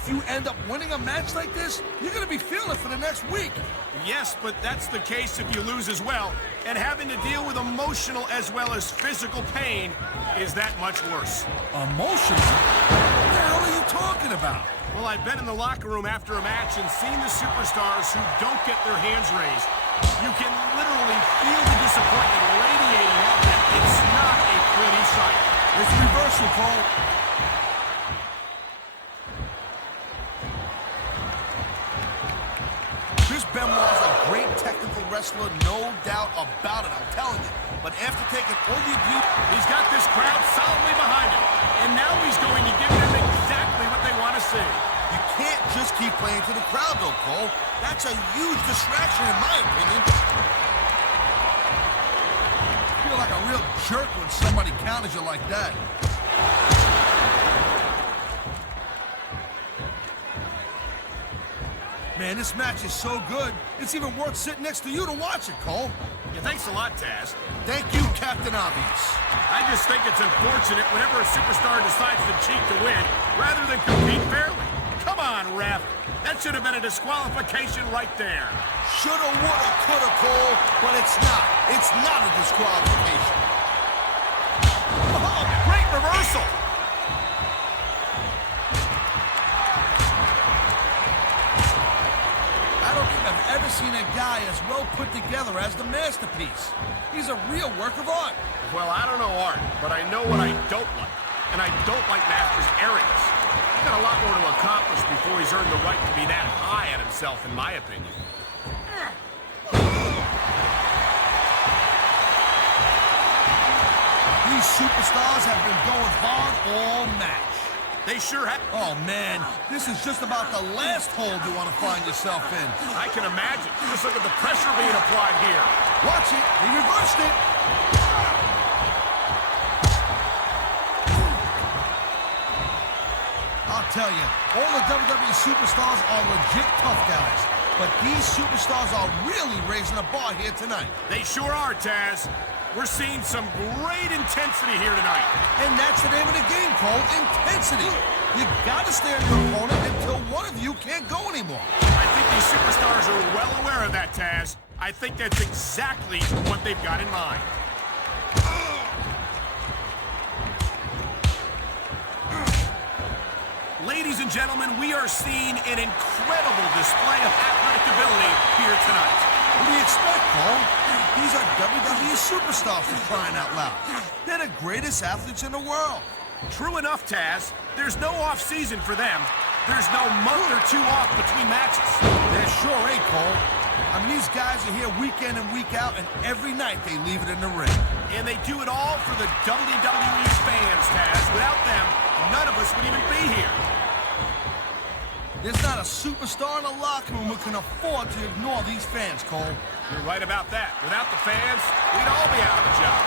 if you end up winning a match like this, you're gonna be feeling it for the next week. Yes, but that's the case if you lose as well. And having to deal with emotional as well as physical pain is that much worse. Emotional? What the hell are you talking about? Well, I've been in the locker room after a match and seen the superstars who don't get their hands raised. You can literally feel the disappointment radiating off them. It's not a pretty sight. It's reversal, Cole. Benoit's a great technical wrestler, no doubt about it, I'm telling you. But after taking all the abuse, he's got this crowd solidly behind him. And now he's going to give them exactly what they want to see. You can't just keep playing to the crowd, though, Cole. That's a huge distraction, in my opinion. I feel like a real jerk when somebody counters you like that. Man, this match is so good, it's even worth sitting next to you to watch it, Cole. Yeah, thanks a lot, Taz. Thank you, Captain Obvious. I just think it's unfortunate whenever a superstar decides to cheat to win, rather than compete fairly. Come on, ref. That should have been a disqualification right there. Shoulda, woulda, coulda, Cole, but it's not. It's not a disqualification. Oh, great reversal. I don't think I've ever seen a guy as well put together as the Masterpiece. He's a real work of art. Well, I don't know art, but I know what I don't like. And I don't like Master's arrogance. He's got a lot more to accomplish before he's earned the right to be that high at himself, in my opinion. These superstars have been going hard all match. They sure have. Oh, man, this is just about the last hole you want to find yourself in. I can imagine. Just look at the pressure being applied here. Watch it. He reversed it. I'll tell you, all the WWE superstars are legit tough guys. But these superstars are really raising the bar here tonight. They sure are, Taz. We're seeing some great intensity here tonight. And that's the name of the game, Cole, intensity. You gotta stay on your opponent until one of you can't go anymore. I think these superstars are well aware of that, Taz. I think that's exactly what they've got in mind. Ladies and gentlemen, we are seeing an incredible display of athletic ability here tonight. What do you expect, Cole? These are WWE superstars for crying out loud. They're the greatest athletes in the world. True enough, Taz. There's no off-season for them. There's no month or two off between matches. There sure ain't, Cole. I mean, these guys are here week in and week out, and every night they leave it in the ring. And they do it all for the WWE fans, Taz. Without them, none of us would even be here. There's not a superstar in the locker room who can afford to ignore these fans, Cole. You're right about that. Without the fans, we'd all be out of a job.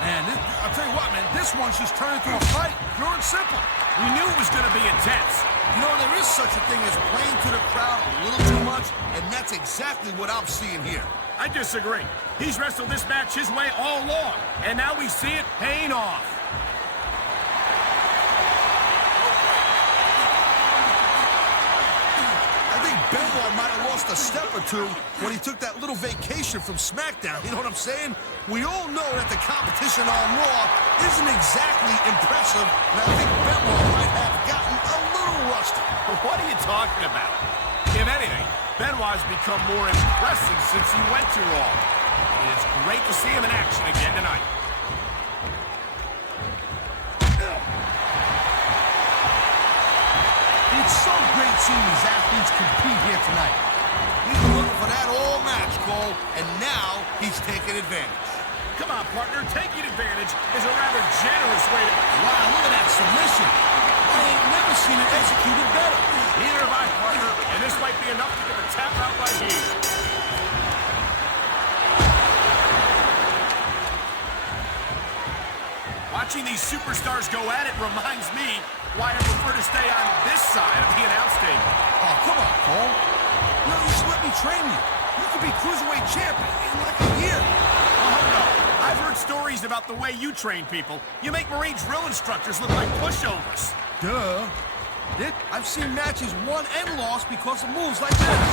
Man, I'll tell you what, man, this one's just turned into a fight, pure and simple. We knew it was going to be intense. You know, there is such a thing as playing to the crowd a little too much, and that's exactly what I'm seeing here. I disagree. He's wrestled this match his way all along, and now we see it paying off. I think Benoit might have lost a step or two when he took that little vacation from SmackDown. You know what I'm saying? We all know that the competition on Raw isn't exactly impressive, and I think Benoit might have gotten a little rusty. What are you talking about? If anything, Benoit's become more impressive since he went to Raw. It's great to see him in action again tonight. It's so great seeing these athletes compete here tonight. He's been looking for that all match, Cole, and now he's taking advantage. Come on, partner, taking advantage is a rather generous way to... Wow, look at that submission. I ain't never seen it executed better. Neither have I, partner, and this might be enough to get a tap out right here. Watching these superstars go at it reminds me why I prefer to stay on this side of the announce table. Oh, come on, Cole. You know, you should let me train you. You could be Cruiserweight champion in like a year. Oh, no. I I've heard stories about the way you train people. You make Marine drill instructors look like pushovers. Duh. Dick, I've seen matches won and lost because of moves like this.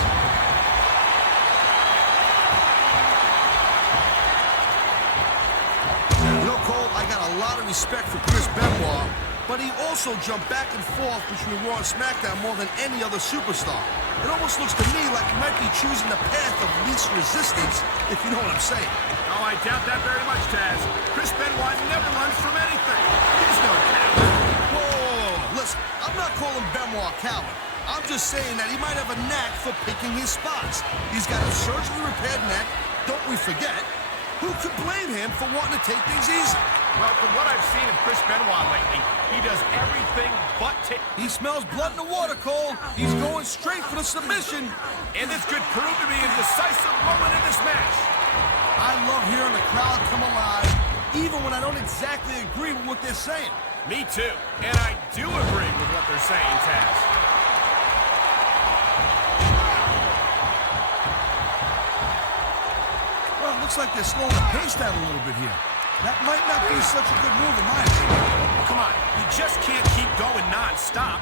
You know, Cole, I got a lot of respect for Chris Benoit, but he also jumped back and forth between Raw and SmackDown more than any other superstar. It almost looks to me like he might be choosing the path of least resistance, if you know what I'm saying. Oh, I doubt that very much, Taz. Chris Benoit never runs from anything. He's no coward. Whoa, listen, I'm not calling Benoit a coward. I'm just saying that he might have a knack for picking his spots. He's got a surgically repaired neck, don't we forget. Who could blame him for wanting to take things easy? Well, from what I've seen of Chris Benoit lately, he does everything but take... He smells blood in the water, Cole. He's going straight for the submission. And this could prove to be a decisive moment in this match. I love hearing the crowd come alive, even when I don't exactly agree with what they're saying. Me too. And I do agree with what they're saying, Taz. Well, it looks like they're slowing the pace down a little bit here. That might not be such a good move in my opinion. Well, come on. You just can't keep going non-stop.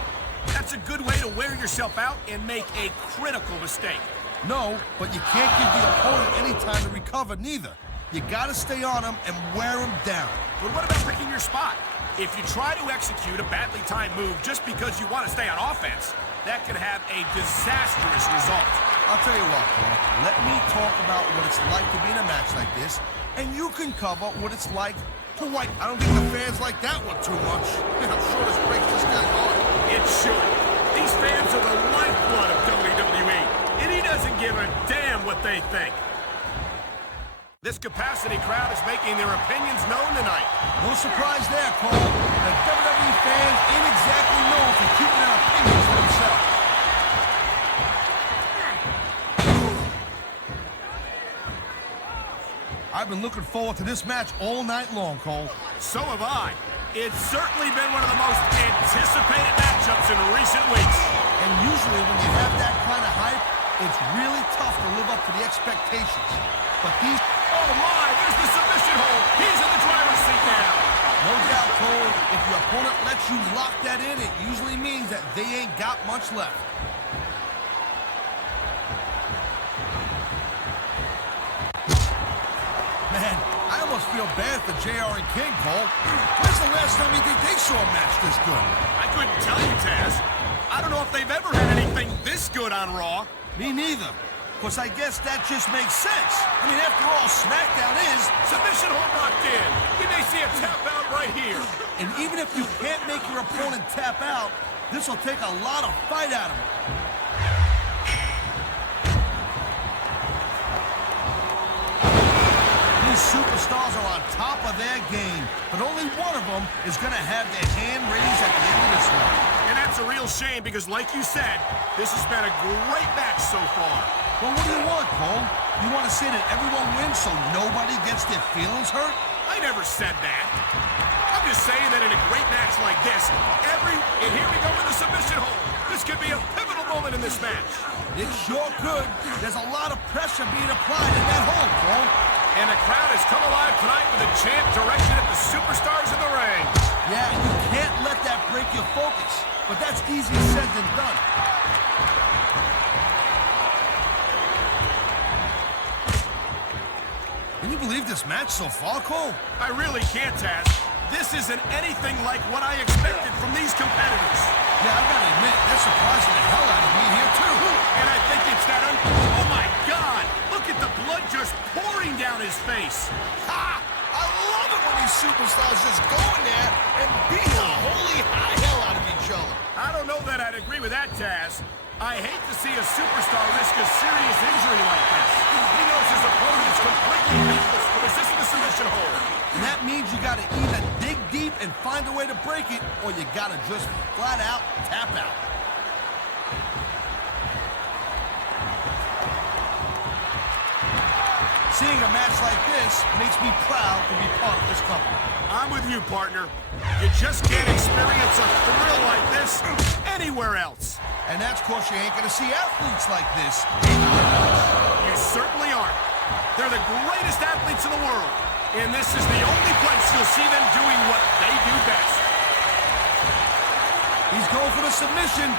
That's a good way to wear yourself out and make a critical mistake. No, but you can't give the opponent any time to recover, neither. You gotta stay on him and wear him down. But what about picking your spot? If you try to execute a badly timed move just because you want to stay on offense, that could have a disastrous result. I'll tell you what, Cole. Let me talk about what it's like to be in a match like this, and you can cover what it's like to wipe. I don't think the fans like that one too much. I'm sure this breaks this guy's heart. It should. These fans are the lifeblood of WWE, and he doesn't give a damn what they think. This capacity crowd is making their opinions known tonight. No surprise there, Cole. The WWE fans ain't exactly known for keeping their opinions to themselves. I've been looking forward to this match all night long, Cole. So have I. It's certainly been one of the most anticipated matchups in recent weeks. And usually when you have that kind of hype, it's really tough to live up to the expectations. But these... Oh my, there's the submission hold. He's in the driver's seat now. No doubt, Cole, if your opponent lets you lock that in, it usually means that they ain't got much left. Man, I almost feel bad for JR and King, Cole. When's the last time you think they saw a match this good? I couldn't tell you, Taz. I don't know if they've ever had anything this good on Raw. Me neither. Because I guess that just makes sense. I mean, after all, SmackDown is... Submission hold locked in. We may see a tap out right here. And even if you can't make your opponent tap out, this will take a lot of fight out of him. These superstars are on top of their game, but only one of them is going to have their hand raised at the end of this one. And that's a real shame because, like you said, this has been a great match so far. Well, what do you want, Cole? You want to say that everyone wins so nobody gets their feelings hurt? I never said that. I'm just saying that in a great match like this, and here we go with the submission hold. This could be a pivotal moment in this match. It sure could. There's a lot of pressure being applied in that hold, Cole. And the crowd has come alive tonight with a chant directed at the superstars in the ring. Yeah, you can't let that break your focus. But that's easier said than done. Can you believe this match so far, Cole? I really can't, Taz. This isn't anything like what I expected from these competitors. Yeah, I gotta admit, that's surprising the hell out of me here, too. And I think it's that oh my God! Look at the blood just pouring down his face. Ha! I love it when these superstars just go in there and beat the holy high hell out of each other. I don't know that I'd agree with that, Taz. I hate to see a superstar risk a serious injury like this. He knows his opponent is completely helpless to resist the submission hold. And that means you gotta either dig deep and find a way to break it, or you gotta just flat out tap out. Seeing a match like this makes me proud to be part of this company. I'm with you, partner. You just can't experience a thrill like this anywhere else. And that's because you ain't gonna see athletes like this. You certainly aren't. They're the greatest athletes in the world. And this is the only place you'll see them doing what they do best. He's going for the submission.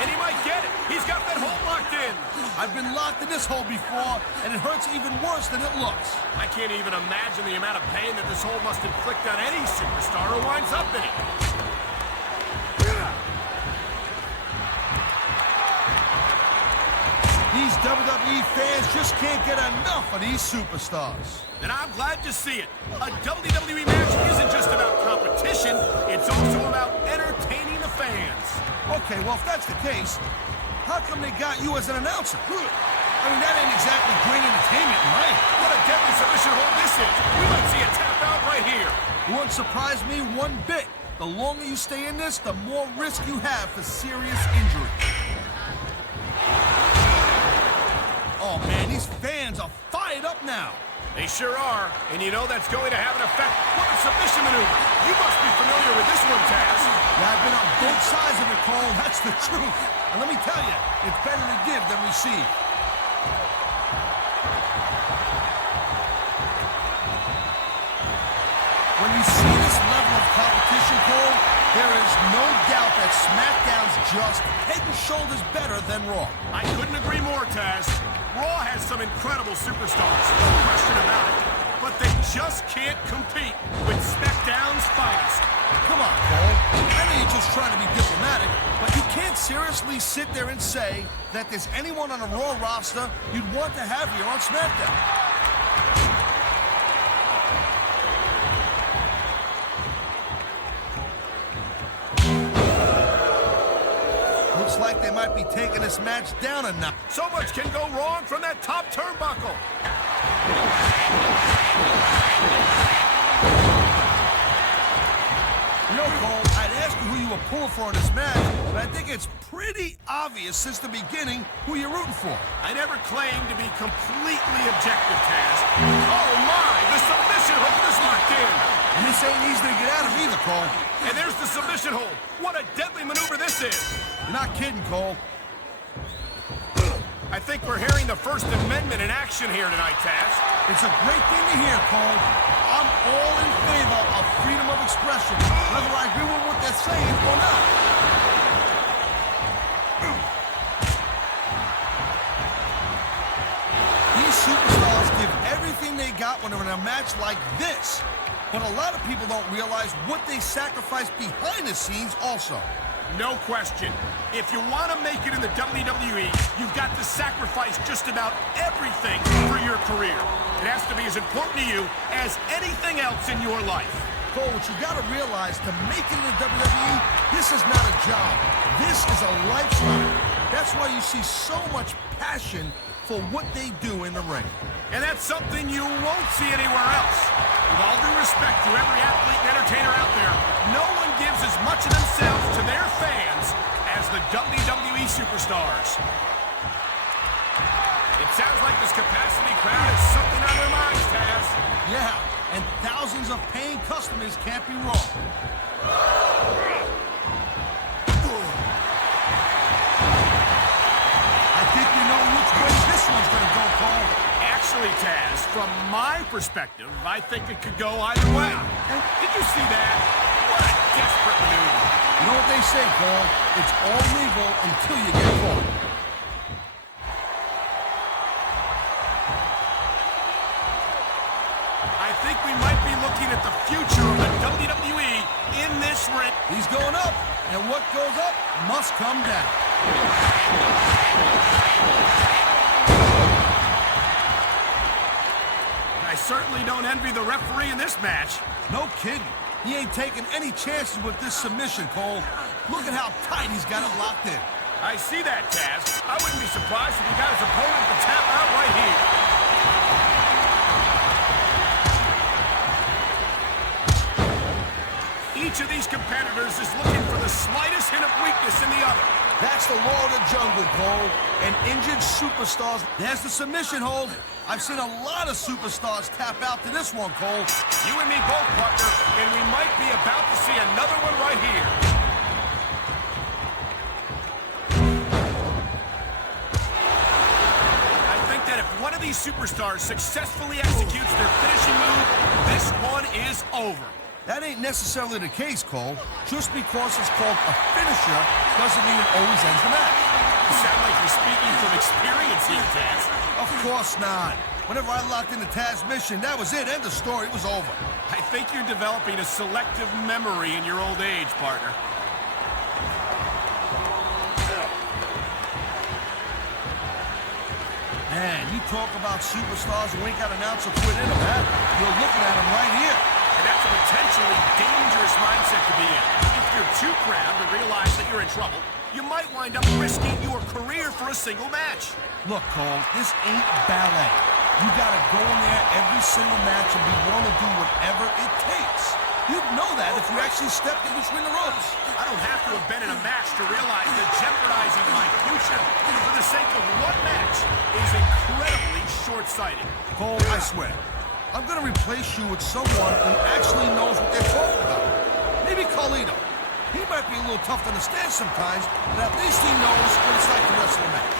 And he might get it. He's got that hold locked in. I've been locked in this hold before, and it hurts even worse than it looks. I can't even imagine the amount of pain that this hold must inflict on any superstar who winds up in it. These WWE fans just can't get enough of these superstars. And I'm glad to see it. A WWE match isn't just about competition, it's also about entertaining the fans. Okay, well, if that's the case, how come they got you as an announcer? I mean, that ain't exactly great entertainment, right? What a deadly submission hold this is. We might see a tap out right here. It wouldn't surprise me one bit. The longer you stay in this, the more risk you have for serious injury. Oh, man, these fans are fired up now. They sure are, and you know that's going to have an effect. What a submission maneuver. You must be familiar with this one, Taz. Yeah, I've been on both sides of it, Cole. That's the truth. And let me tell you, it's better to give than receive. When you see this level of competition, Cole, there is no doubt that SmackDown's just head and shoulders better than Raw. I couldn't agree more, Taz. Raw has some incredible superstars, no question about it. But they just can't compete with SmackDown's finest. Come on, Cole. I know you're just trying to be diplomatic, but you can't seriously sit there and say that there's anyone on a Raw roster you'd want to have here on SmackDown. Looks like they might be taking this match down a notch. So much can go wrong from that top turnbuckle. You know, Cole, I'd ask you who you were pulling for in this match, but I think it's pretty obvious since the beginning who you're rooting for. I never claimed to be completely objective, Taz. Oh my, the submission hold is locked in. And this ain't easy to get out of either, Cole. And there's the submission hold. What a deadly maneuver this is. You're not kidding, Cole. I think we're hearing the First Amendment in action here tonight, Taz. It's a great thing to hear, Cole. I'm all in favor of freedom of expression, whether I agree with what they're saying or not. These superstars give everything they got when they're in a match like this. But a lot of people don't realize what they sacrifice behind the scenes also. No question. If you want to make it in the WWE, you've got to sacrifice just about everything for your career. It has to be as important to you as anything else in your life. Cole, what you got to realize, to make it in the WWE, this is not a job. This is a lifestyle. That's why you see so much passion for what they do in the ring. And that's something you won't see anywhere else. With all due respect to every athlete and entertainer out there, no one gives as much of themselves to their fans as the WWE superstars. It sounds like this capacity crowd has something on their minds, Taz. Yeah, and thousands of paying customers can't be wrong. I think we know which way this one's going to go, Cole. Actually, Taz, from my perspective, I think it could go either way. Did you see that? What a desperate maneuver. You know what they say, Cole? It's all legal until you get caught. I think we might be looking at the future of the WWE in this ring. He's going up, and what goes up must come down. I certainly don't envy the referee in this match. No kidding. He ain't taking any chances with this submission, Cole. Look at how tight he's got it locked in. I see that, Taz. I wouldn't be surprised if he got his opponent to tap out right here. Each of these competitors is looking for the slightest hint of weakness in the other. That's the law of the jungle, Cole. And injured superstars. There's the submission hold. I've seen a lot of superstars tap out to this one, Cole. You and me both, partner, and we might be about to see another one right here. I think that if one of these superstar successfully executes their finishing move, this one is over. That ain't necessarily the case, Cole. Just because it's called a finisher doesn't mean it always ends the match. You sound like you're speaking from experience here, Taz. Of course not. Whenever I locked into Taz's mission, that was it. End of story. It was over. I think you're developing a selective memory in your old age, partner. Man, you talk about superstars who ain't got an ounce of quit in them, huh? You're looking at them right here. And that's a potentially dangerous mindset to be in. If you're too proud to realize that you're in trouble, you might wind up risking your career for a single match. Look, Cole, this ain't ballet. You gotta go in there every single match and be willing to do whatever it takes. You'd know that if you actually stepped in between the ropes. I don't have to have been in a match to realize that jeopardizing my future for the sake of one match is incredibly short-sighted. Cole, I swear, I'm gonna replace you with someone who actually knows what they're talking about. Maybe Carlito. He might be a little tough to understand sometimes, but at least he knows what it's like to wrestle a match.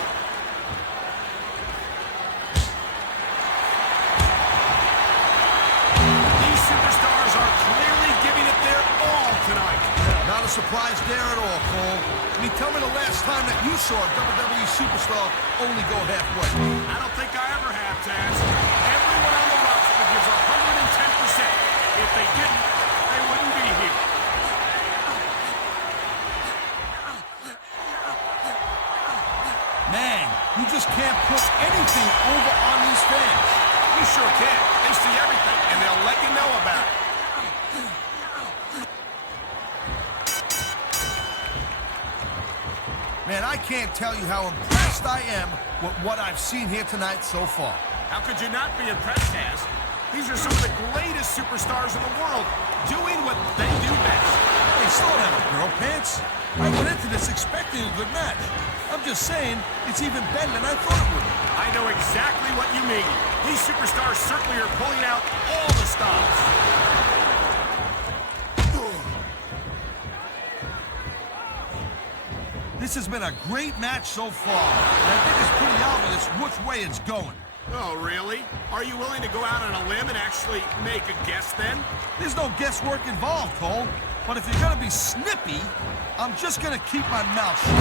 These superstars are clearly giving it their all tonight. Not a surprise there at all, Cole. I mean, tell me the last time that you saw a WWE superstar only go halfway. I don't think I ever have, Taz. Everyone on the roster gives 110%. If they didn't, they wouldn't be here. Man, you just can't put anything over on these fans. You sure can. They see everything, and they'll let you know about it. Man, I can't tell you how impressed I am with what I've seen here tonight so far. How could you not be impressed, Taz? These are some of the greatest superstars in the world, doing what they do best. Hey, slow down, girl pants. I went into this expecting a good match. I'm just saying, it's even better than I thought it would be. I know exactly what you mean. These superstars certainly are pulling out all the stops. This has been a great match so far, and I think it's pretty obvious which way it's going. Oh, really? Are you willing to go out on a limb and actually make a guess then? There's no guesswork involved, Cole. But if you're gonna be snippy, I'm just gonna keep my mouth shut.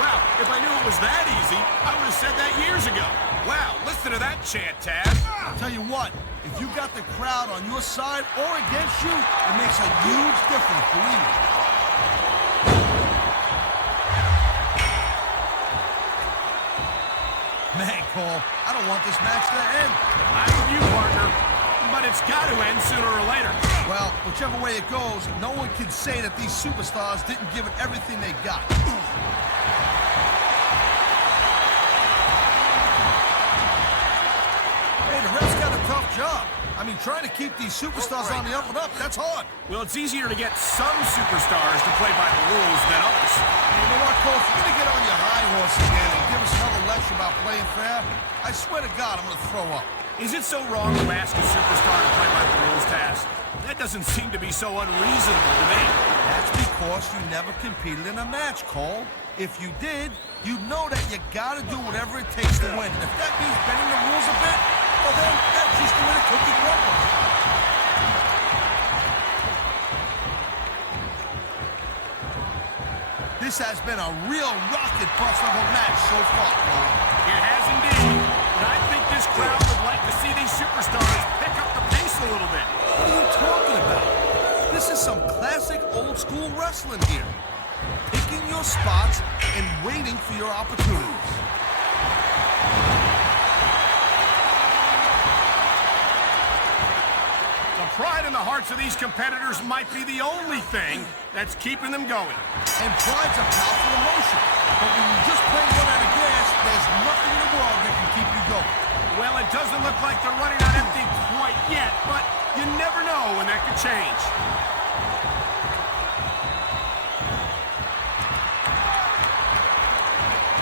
Well, if I knew it was that easy, I would have said that years ago. Wow, listen to that chant, Taz. I'll tell you what, if you got the crowd on your side or against you, it makes a huge difference, believe me. Man, Cole, I don't want this match to end. I'm with you, partner. But it's got to end sooner or later. Well, whichever way it goes, no one can say that these superstars didn't give it everything they got. Hey, the ref's got a tough job. I mean, trying to keep these superstars on the up and up, that's hard. Well, it's easier to get some superstars to play by the rules than others. You know what, Cole? If you're going to get on your high horse again and give us another lecture about playing fair, I swear to God, I'm going to throw up. Is it so wrong to ask a superstar to play by the rules, Taz? That doesn't seem to be so unreasonable to me. That's because you never competed in a match, Cole. If you did, you'd know that you gotta do whatever it takes to win. And if that means bending the rules a bit, well then, that's just the way the cookie crumbles. This has been a real rocket bust of a match so far, Cole. It has indeed. And I think this crowd would like to see these superstars pick up the pace a little bit. What are you talking about? This is some classic old-school wrestling here. Picking your spots and waiting for your opportunities. The pride in the hearts of these competitors might be the only thing that's keeping them going. And pride's a powerful emotion. But when you just play one out of gas, there's nothing in the world that can keep you going. Well, it doesn't look like they're running on empty quite yet, but you never know when that could change.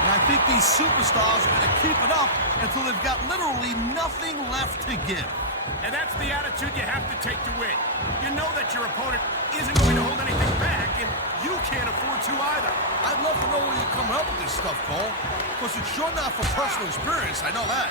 And I think these superstars are going to keep it up until they've got literally nothing left to give. And that's the attitude you have to take to win. You know that your opponent isn't going to hold anything back, and you can't afford to either. I'd love to know where you're coming up with this stuff, Cole. Because it's sure not for personal experience, I know that.